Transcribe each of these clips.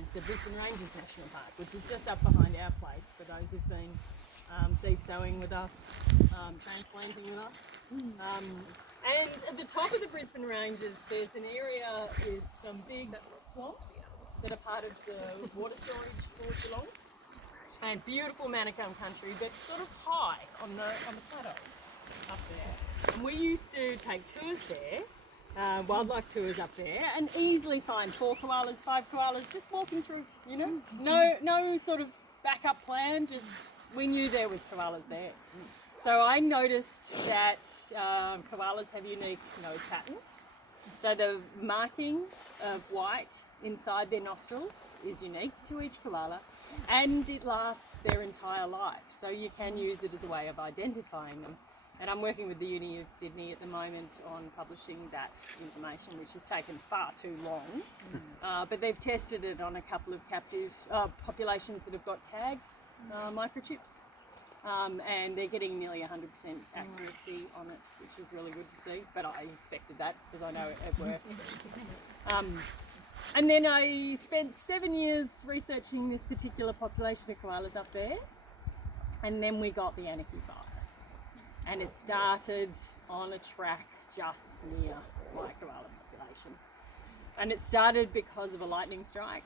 is the Brisbane Ranges National Park, which is just up behind our place for those who've been seed sowing with us, transplanting with us. And at the top of the Brisbane Ranges, there's an area with some big swamps that are part of the water storage for Geelong. And beautiful Manukam country, but sort of high on the plateau up there. And we used to take tours there, wildlife tours up there, and easily find 4 koalas, 5 koalas, just walking through, you know. No sort of backup plan, just we knew there was koalas there. So I noticed that koalas have unique nose patterns. So the marking of white inside their nostrils is unique to each koala, and it lasts their entire life. So you can use it as a way of identifying them. And I'm working with the Uni of Sydney at the moment on publishing that information, which has taken far too long. But they've tested it on a couple of captive populations that have got tags, microchips. And they're getting nearly 100% accuracy on it, which is really good to see. But I expected that because I know it works. And then I spent 7 years researching this particular population of koalas up there. And then we got the Anarchy virus. And it started on a track just near my koala population. And it started because of a lightning strike.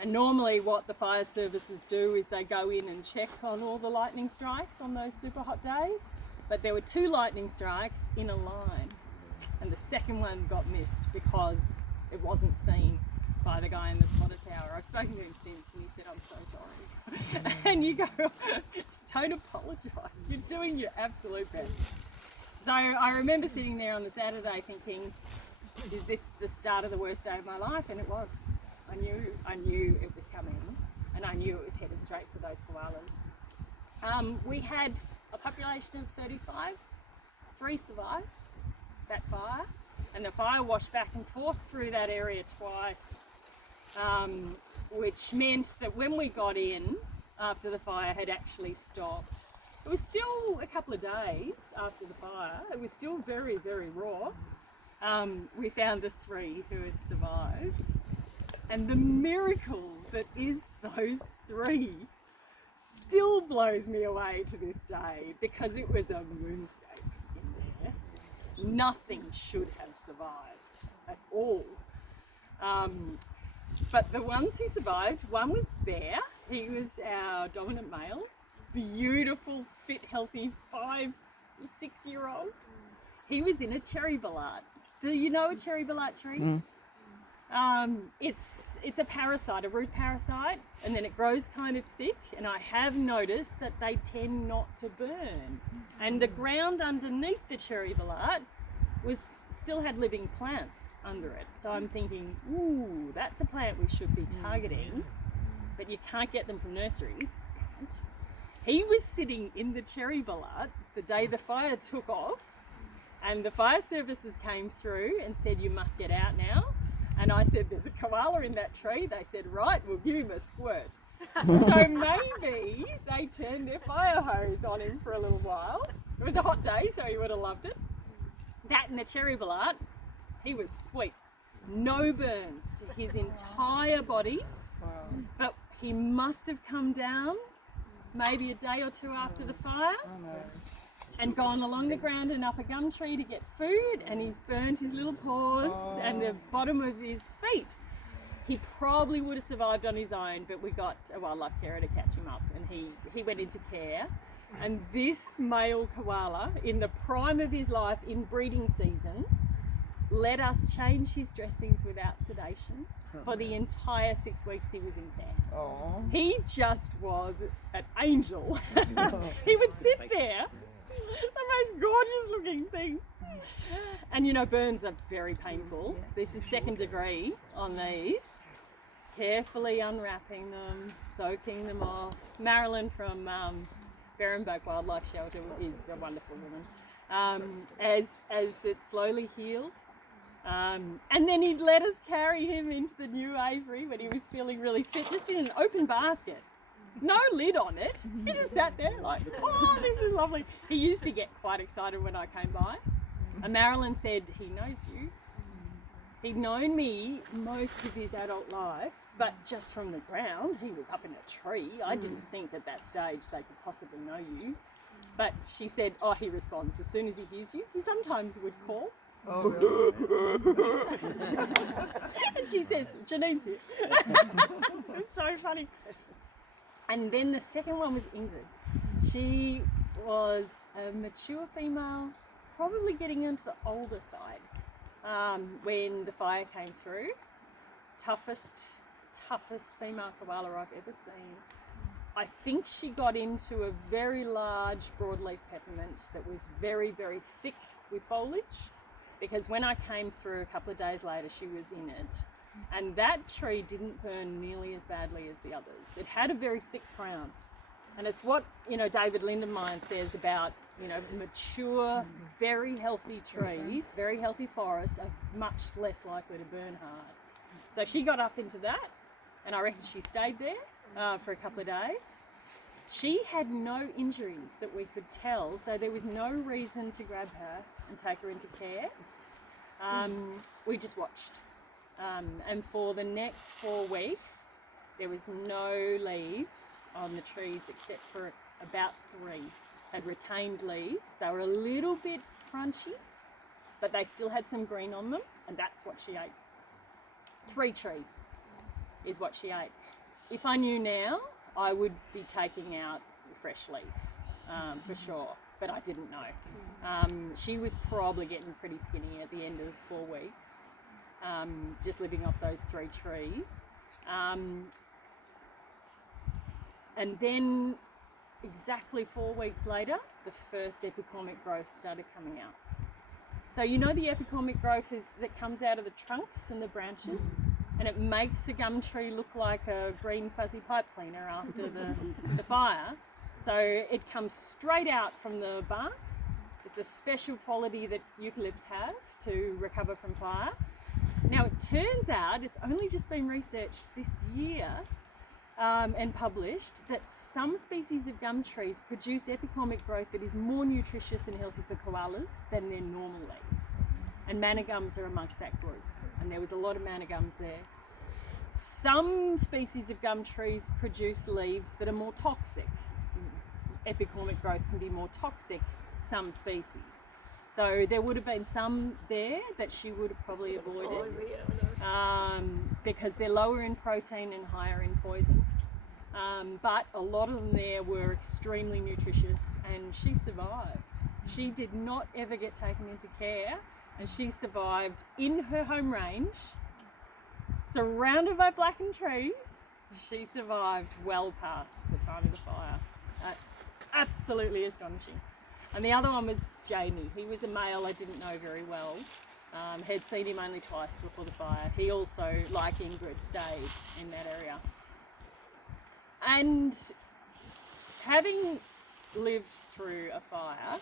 And normally what the fire services do is they go in and check on all the lightning strikes on those super hot days. But there were 2 lightning strikes in a line. And the second one got missed because it wasn't seen by the guy in the spotter tower. I've spoken to him since and he said, "I'm so sorry." And you go, "Don't apologise, you're doing your absolute best." So I remember sitting there on the Saturday thinking, is this the start of the worst day of my life? And it was. I knew it was coming, and I knew it was headed straight for those koalas. We had a population of 35. 3 survived that fire, and the fire washed back and forth through that area twice, which meant that when we got in, after the fire had actually stopped, it was still a couple of days after the fire. It was still very, very raw. We found the 3 who had survived. And the miracle that is those 3 still blows me away to this day, because it was a moonscape in there. Nothing should have survived at all. But the ones who survived, one was Bear. He was our dominant male. Beautiful, fit, healthy 5 or 6-year-old. He was in a cherry ballard. Do you know a cherry ballard tree? It's a parasite, a root parasite, and then it grows kind of thick, and I have noticed that they tend not to burn. And the ground underneath the cherry ballard still had living plants under it. So I'm thinking, ooh, that's a plant we should be targeting, but you can't get them from nurseries. He was sitting in the cherry ballard the day the fire took off, and the fire services came through and said, "You must get out now." And I said, "There's a koala in that tree." They said, "Right, we'll give him a squirt." So maybe they turned their fire hose on him for a little while. It was a hot day, so he would have loved it. That and the cherry ballard, he was sweet. No burns to his entire body, but he must have come down maybe a day or 2 after the fire and gone along the ground and up a gum tree to get food, and he's burnt his little paws and the bottom of his feet. He probably would have survived on his own, but we got a wildlife carer to catch him up, and he went into care. And this male koala, in the prime of his life, in breeding season, let us change his dressings without sedation for the entire 6 weeks he was in care. He just was an angel. He would sit there, the most gorgeous looking thing. And you know, burns are very painful. This is 2nd degree on these. Carefully unwrapping them, soaking them off. Marilyn from Berrenburg Wildlife Shelter is a wonderful woman. As it slowly healed. And then he'd let us carry him into the new aviary when he was feeling really fit, just in an open basket. No lid on it. He just sat there like, "Oh, this is lovely." He used to get quite excited when I came by. And Marilyn said, "He knows you." He'd known me most of his adult life, but just from the ground, he was up in a tree. I didn't think at that stage they could possibly know you. But she said, oh, he responds as soon as he hears you. He sometimes would call. Oh, really? And she says, Janine's here. It's so funny. And then the second one was Ingrid. She was a mature female, probably getting into the older side when the fire came through. Toughest female koala I've ever seen. I think she got into a very large broadleaf peppermint that was very, very thick with foliage, because when I came through a couple of days later, she was in it. And that tree didn't burn nearly as badly as the others. It had a very thick crown. And it's what, David Lindenmeyer says about, mature, very healthy trees, very healthy forests are much less likely to burn hard. So she got up into that, and I reckon she stayed there for a couple of days. She had no injuries that we could tell, so there was no reason to grab her and take her into care. We just watched. And for the next 4 weeks, there was no leaves on the trees except for about 3 had retained leaves. They were a little bit crunchy, but they still had some green on them, and that's what she ate. 3 trees is what she ate. If I knew now, I would be taking out fresh leaf for sure, but I didn't know. She was probably getting pretty skinny at the end of 4 weeks, just living off those 3 trees. And then exactly 4 weeks later, the first epicormic growth started coming out. So the epicormic growth that comes out of the trunks and the branches, and it makes a gum tree look like a green fuzzy pipe cleaner after the fire. So it comes straight out from the bark. It's a special quality that eucalypts have to recover from fire. Now it turns out, it's only just been researched this year and published, that some species of gum trees produce epicormic growth that is more nutritious and healthy for koalas than their normal leaves. And manna-gums are amongst that group. And there was a lot of manna-gums there. Some species of gum trees produce leaves that are more toxic. Epicormic growth can be more toxic, some species. So there would have been some there that she would have probably avoided because they're lower in protein and higher in poison. But a lot of them there were extremely nutritious, and she survived. She did not ever get taken into care, and she survived in her home range, surrounded by blackened trees. She survived well past the time of the fire. Absolutely astonishing. And the other one was Jamie. He was a male I didn't know very well. Had seen him only twice before the fire. He also, like Ingrid, stayed in that area. And having lived through a fire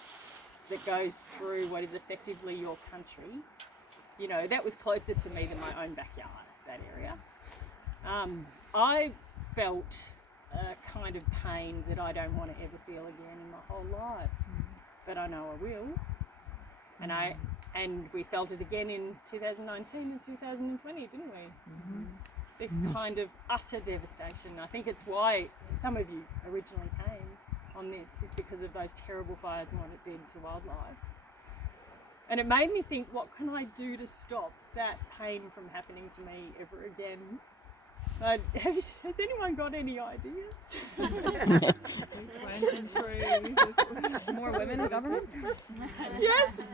that goes through what is effectively your country, that was closer to me than my own backyard, that area. I felt a kind of pain that I don't want to ever feel again in my whole life. But I know I will. And we felt it again in 2019 and 2020, didn't we? This kind of utter devastation. I think it's why some of you originally came on this, is because of those terrible fires and what it did to wildlife. And it made me think, what can I do to stop that pain from happening to me ever again? Has anyone got any ideas? Planting trees. More women in government? Yes.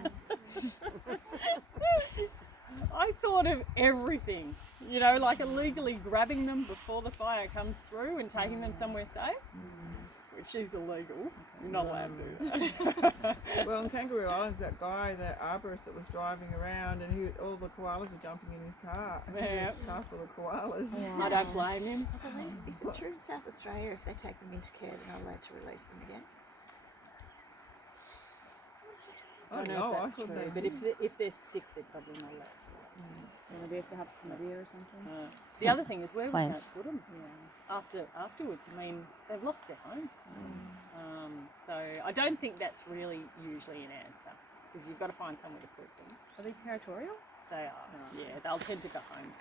I thought of everything, like illegally grabbing them before the fire comes through and taking them somewhere safe, which is illegal. You're not allowed to do that. Well, in Kangaroo Island, that guy, that arborist that was driving around, and all the koalas were jumping in his car. And he had a car full of koalas. I don't blame him. Is it true in South Australia, if they take them into care, they're not allowed to release them again? I don't know if that's true, but if they're sick, they're probably not allowed to. Maybe if they have chlamydia or something. The other thing is, where we Plants. can't put them afterwards. I mean, they've lost their home. So I don't think that's really usually an answer, because you've got to find somewhere to put them. Are they territorial? They are. Yeah, they'll tend to go home.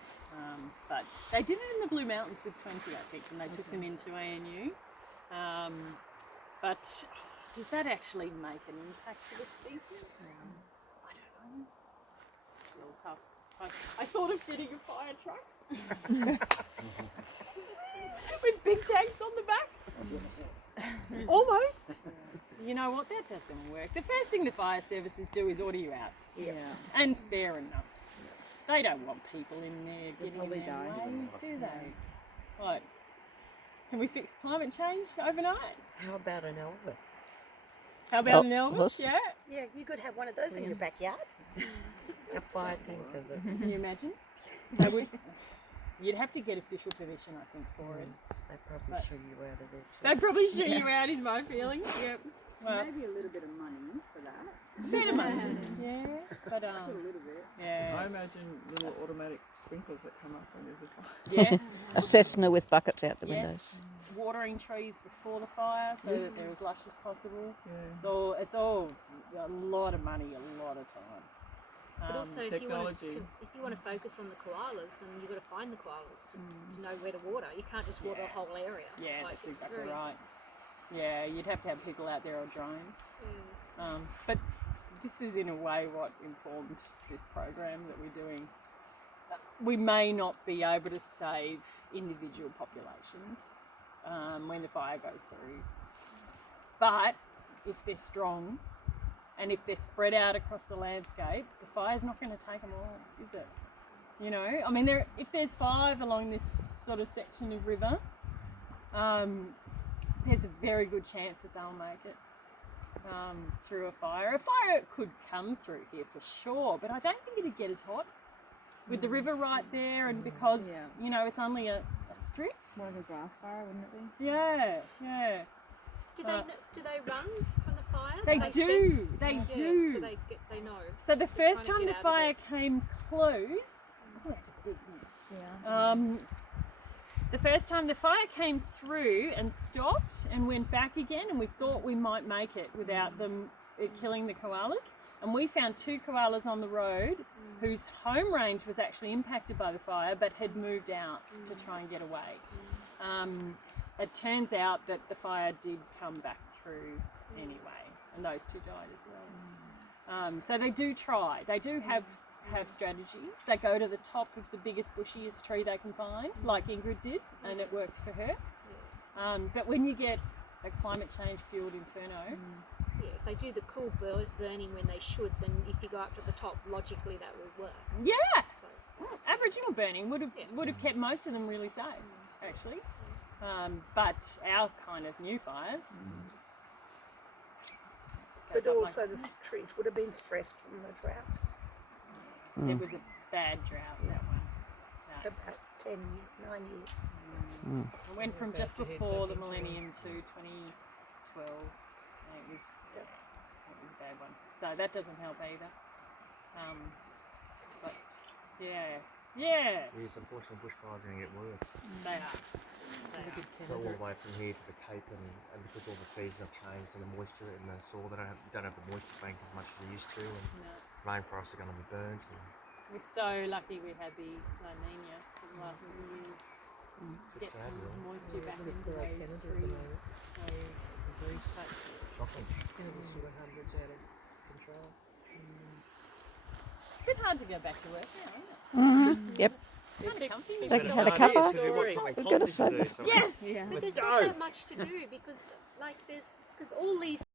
But they did it in the Blue Mountains with 20, I think, and they took them into ANU. But does that actually make an impact for the species? I don't know. Still tough. I thought of getting a fire truck with big tanks on the back. Almost. You know what? That doesn't work. The first thing the fire services do is order you out. Yeah. And fair enough. They don't want people in there getting in their way, do they? What? Can we fix climate change overnight? How about an Elvis? How about an Elvis? Yeah. Yeah, you could have one of those in your backyard. A fire tank of it. Can you imagine? They would. You'd have to get official permission, I think, for it. They'd probably shoot you out of there too. They'd probably shoot you out, is my feeling. Yep. Well, Maybe a little bit of money for that. bit of money. Yeah. But A little bit. I yeah. imagine little automatic sprinklers that come up when there's a fire. Yes. A Cessna with buckets out the windows. Yes. Watering trees before the fire so that they're as lush as possible. Yeah. It's all a lot of money, a lot of time. But also, if you want technology. to focus on the koalas, then you've got to find the koalas to know where to water. You can't just water the whole area. Yeah, Like, that's it's exactly very- right. Yeah, you'd have to have people out there or drones. But this is in a way what informed this program that we're doing. We may not be able to save individual populations when the fire goes through, but if they're strong and if they're spread out across the landscape, the fire's not going to take them all, is it? You know, I mean, if there's 5 along this sort of section of river, there's a very good chance that they'll make it through a fire. A fire could come through here for sure, but I don't think it'd get as hot with the river right there, and because you know it's only a strip. More of a grass fire, wouldn't it be? Yeah. Do they run from the fire? They do. sense? They Yeah, do. So they know. So the first trying time to the get out of fire it. came close, oh, that's a big mess. Yeah. The first time the fire came through and stopped and went back again, and we thought we might make it without it killing the koalas. And we found 2 koalas on the road whose home range was actually impacted by the fire but had moved out to try and get away. It turns out that the fire did come back through anyway, and those 2 died as well. So they do try. They do have strategies. They go to the top of the biggest, bushiest tree they can find, like Ingrid did, and it worked for her. But when you get a climate change fueled inferno, Yeah, if they do the cool burning when they should, then if you go up to the top, logically that will work. yeah, So Aboriginal burning would have kept most of them really safe, actually. But our kind of new fires. But also the trees would have been stressed from the drought. It was a bad drought, that one. No. About 10 years, 9 years. It went from just before the millennium to 2012. And it was a bad one. So that doesn't help either. But yeah. Yes, unfortunately, bushfires are going to get worse. They are. So all the way from here to the Cape, and because all the seasons have changed and the moisture in the soil, they don't have the moisture bank as much as they used to, and rainforests are going to be burnt. And We're so lucky we had the La Nina for the last few years. Get sad, some really. moisture back into those trees. So, Shocking. it's a bit hard to go back to work now, isn't it? Yep. Kind of comfy. They Better had a than cuppa. ideas, 'cause we've got something We've got a positive to do, sofa. so Yes! Yeah. but Let's there's go. not that much to do because all these